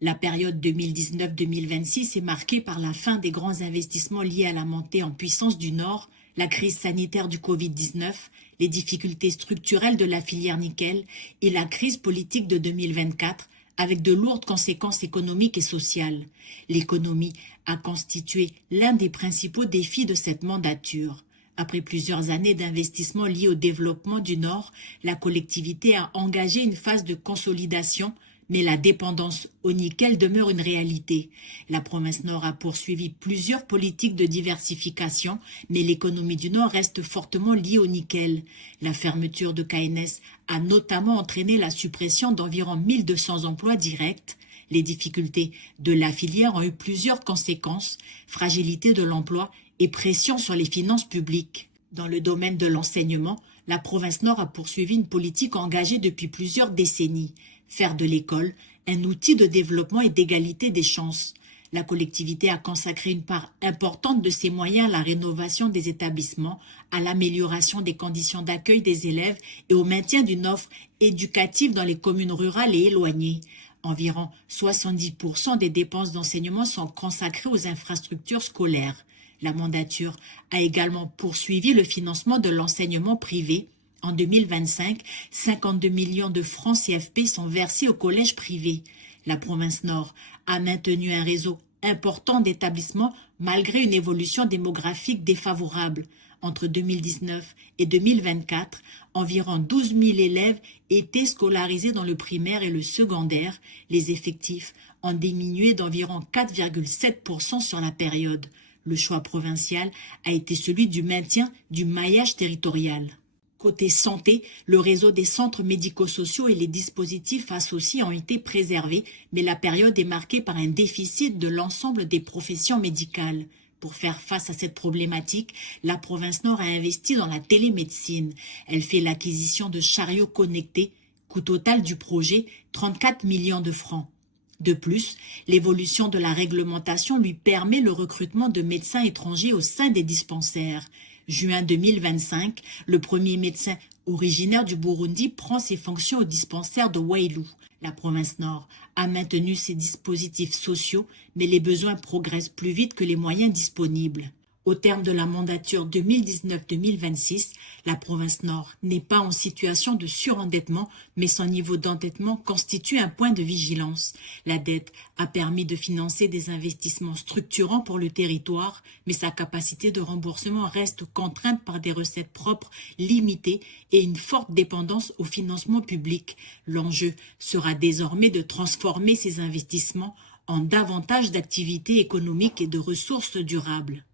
La période 2019-2026 est marquée par la fin des grands investissements liés à la montée en puissance du Nord, la crise sanitaire du Covid-19, les difficultés structurelles de la filière nickel et la crise politique de 2024 avec de lourdes conséquences économiques et sociales. L'économie a constitué l'un des principaux défis de cette mandature. Après plusieurs années d'investissement liés au développement du Nord, la collectivité a engagé une phase de consolidation, mais la dépendance au nickel demeure une réalité. La province Nord a poursuivi plusieurs politiques de diversification, mais l'économie du Nord reste fortement liée au nickel. La fermeture de KNS a notamment entraîné la suppression d'environ 1200 emplois directs. Les difficultés de la filière ont eu plusieurs conséquences, fragilité de l'emploi et pression sur les finances publiques. Dans le domaine de l'enseignement, la province Nord a poursuivi une politique engagée depuis plusieurs décennies. Faire de l'école un outil de développement et d'égalité des chances. La collectivité a consacré une part importante de ses moyens à la rénovation des établissements, à l'amélioration des conditions d'accueil des élèves et au maintien d'une offre éducative dans les communes rurales et éloignées. Environ 70% des dépenses d'enseignement sont consacrées aux infrastructures scolaires. La mandature a également poursuivi le financement de l'enseignement privé. En 2025, 52 millions de francs CFP sont versés aux collèges privés. La province Nord a maintenu un réseau important d'établissements malgré une évolution démographique défavorable. Entre 2019 et 2024, environ 12 000 élèves étaient scolarisés dans le primaire et le secondaire. Les effectifs ont diminué d'environ 4,7% sur la période. Le choix provincial a été celui du maintien du maillage territorial. Côté santé, le réseau des centres médico-sociaux et les dispositifs associés ont été préservés, mais la période est marquée par un déficit de l'ensemble des professions médicales. Pour faire face à cette problématique, la province Nord a investi dans la télémédecine. Elle fait l'acquisition de chariots connectés, coût total du projet 34 millions de francs. De plus, l'évolution de la réglementation lui permet le recrutement de médecins étrangers au sein des dispensaires. Juin 2025, le premier médecin originaire du Burundi prend ses fonctions au dispensaire de Wailu. La province Nord a maintenu ses dispositifs sociaux, mais les besoins progressent plus vite que les moyens disponibles. Au terme de la mandature 2019-2026, la province Nord n'est pas en situation de surendettement, mais son niveau d'endettement constitue un point de vigilance. La dette a permis de financer des investissements structurants pour le territoire, mais sa capacité de remboursement reste contrainte par des recettes propres limitées et une forte dépendance au financement public. L'enjeu sera désormais de transformer ces investissements en davantage d'activités économiques et de ressources durables.